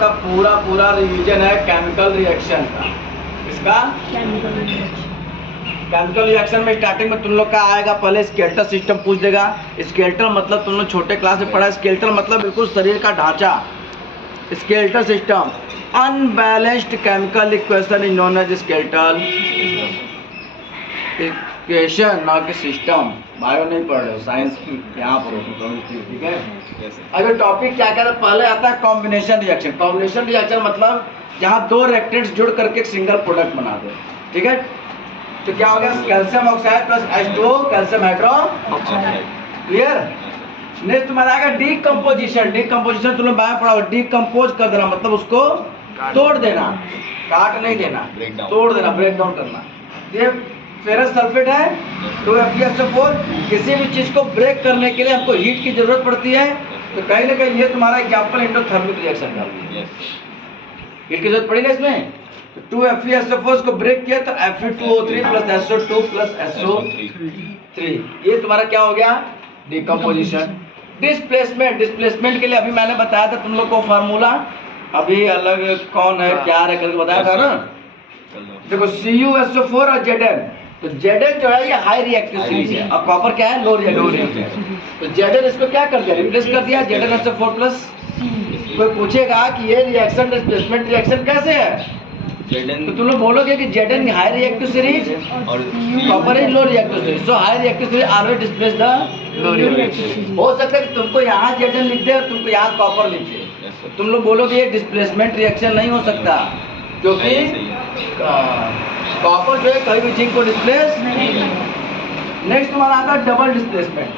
लोग का पूरा रिवीजन है केमिकल रिएक्शन का। इसका केमिकल रिएक्शन में स्टार्टिंग में तुम लोग का आएगा, पहले स्केलेटल सिस्टम पूछ देगा। स्केलेटल मतलब तुम लोग छोटे क्लास में पढ़ा, स्केलेटल मतलब बिल्कुल शरीर का ढांचा। Skeletal system unbalanced chemical equation is known as skeletal equation, ना कि सिस्टम। बायो नहीं पढ़ रहे हो, साइंस यहाँ पर हो, ठीक है। अगर टॉपिक क्या कहता है, पहले आता है कॉम्बिनेशन रिएक्शन। कॉम्बिनेशन रिएक्शन मतलब जहाँ दो रिएक्टेंट्स जुड़ करके एक सिंगल प्रोडक्ट बना दे, ठीक है। तो क्या हो गया, calcium oxide plus H2O calcium hydroxide, clear. Next तुम्हारा आएगा डीकम्पोजिशन। डीकम्पोजिशन तुमने बायो पढ़ा, डीकम्पोज कर देना मतलब उसको तोड़ देना, काट नहीं देना, तोड़ देना, ब्रेक डाउन करना। ये फेरस सल्फेट है 2FeSO4। किसी भी चीज को ब्रेक करने के लिए हमको हीट की जरूरत पड़ती है, तो कहीं ना कहीं ये तुम्हारा एग्जाम्पल एंडोथर्मिक रिएक्शन का हीट की जरूरत पड़ी ना इसमें। 2FeSO4 को ब्रेक किया तो Fe2O3 plus SO2 plus SO3, ये तुम्हारा क्या हो गया, डिकम्पोजिशन। डिस्प्लेसमेंट, डिस्प्लेसमेंट के लिए अभी मैंने बताया था तुम लोग को फार्मूला, अभी अलग कौन है क्या है करके बताया था ना। देखो CuSO4 और Zn, तो Zn जो है ये हाई रिएक्टिव सीरीज है और कॉपर क्या है, लो रिएक्टिव है। तो Zn इसको क्या कर दिया, रिप्लेस कर दिया ZnSO4 प्लस। कोई पूछेगा कि ये रिएक्शन डिस्प्लेसमेंट रिएक्शन कैसे है, तो तुम लोग बोलोगे कि Zn हाई रिएक्टिव सीरीज और copper is low reactive series. So high reactive series always displace the low reactive. हो सकता है कि तुमको यहाँ Zn लिख दे और तुमको यहाँ कॉपर लिख दे, तो तुम लोग बोलोगे ये डिस्प्लेसमेंट रिएक्शन नहीं हो सकता, क्योंकि कॉपर जो है कहीं भी जिंक को डिस्प्लेस नहीं। नेक्स्ट तुम्हारा आता है डबल डिस्प्लेसमेंट।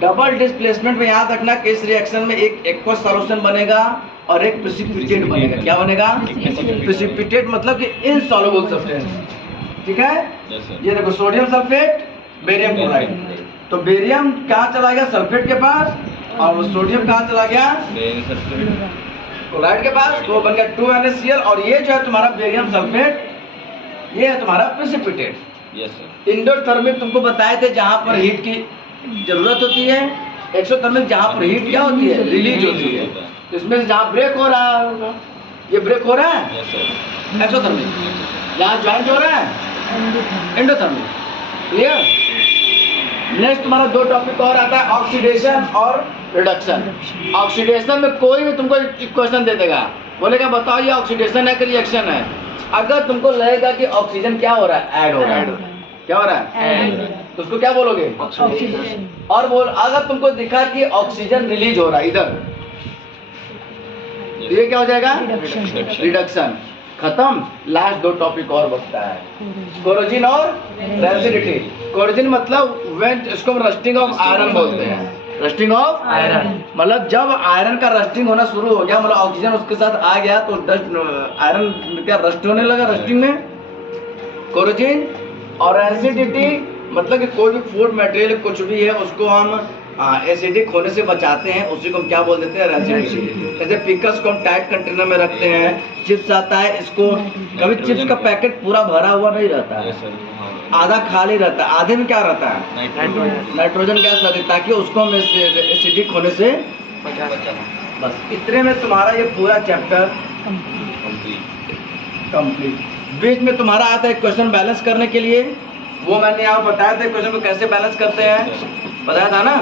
डबल डिस्प्लेसमेंट में याद रखना कि इस रिएक्शन में एक एक्वस सॉल्यूशन बनेगा और एक प्रेसिपिटेट बनेगा। क्या बनेगा, प्रेसिपिटेट मतलब कि इनसॉल्युबल सब्सटेंस, ठीक है। ये देखो सोडियम सल्फेट, बेरियम क्लोराइड, तो बेरियम कहाँ चला गया, सल्फेट के पास, और सोडियम कहाँ चला गया, क्लोराइड के पास, तो बन गया 2NaCl। और ये जो है तुम्हारा बेरियम सल्फेट, ये है तुम्हारा प्रेसिपिटेट। इंडोथर्मिक तुमको बताए थे जहां पर हीट की जरूरत होती है, एक्सोथर्मिक जहां पर हीट क्या होती है, रिलीज होती है। तो इसमें से जहां ब्रेक हो रहा है, ये ब्रेक हो रहा है एक्सोथर्मिक, जहां ज्वाइंट हो रहा है एंडोथर्मिक, क्लियर। नेक्स्ट तुम्हारा दो टॉपिक और आता है, ऑक्सीडेशन और रिडक्शन। ऑक्सीडेशन में कोई भी तुमको इक्वेशन दे देगा, बोलेगा बताओ ये ऑक्सीडेशन है कि रिएक्शन है। अगर तुमको लगेगा कि ऑक्सीजन क्या हो रहा है, ऐड हो रहा है, क्या हो रहा है, तो उसको क्या बोलोगे, ऑक्सीडेशन। और बोल अगर तुमको दिखा कि ऑक्सीजन रिलीज हो रहा है इधर, तो ये क्या हो जाएगा, रिडक्शन। खत्म। लास्ट दो टॉपिक और बचता है, कोरोजिन और रेसिडिटी। कोरोजिन मतलब व्हेन, इसको हम रस्टिंग ऑफ आयरन बोलते हैं। रस्टिंग ऑफ आयरन मतलब जब आयरन का रस्टिंग होना शुरू हो गया, मतलब ऑक्सीजन उसके साथ आ गया, तो आयरन क्या रस्ट होने लगा, रस्टिंग में कोरोजिन। और एसिडिटी मतलब कि कोई भी फूड मटेरियल कुछ भी है उसको हम एसिडिक होने से बचाते हैं, उसी को हम क्या बोल देते हैं, रेसिडिटी। जैसे पिकल्स को हम टाइट कंटेनर में रखते हैं, चिप्स आता है, इसको कभी चिप्स का पैकेट पूरा भरा हुआ नहीं रहता है, आधा खाली रहता है, आधे में क्या रहता है, नाइट्रोजन गैस रहती है, ताकि उसको हम एसिडिक होने से बचाना। बस इतने में तुम्हारा ये पूरा चैप्टर कंप्लीट। बीच में तुम्हारा आता है क्वेश्चन बैलेंस करने के लिए, वो मैंने यहाँ बताया था क्वेश्चन को कैसे बैलेंस करते हैं, बताया था ना।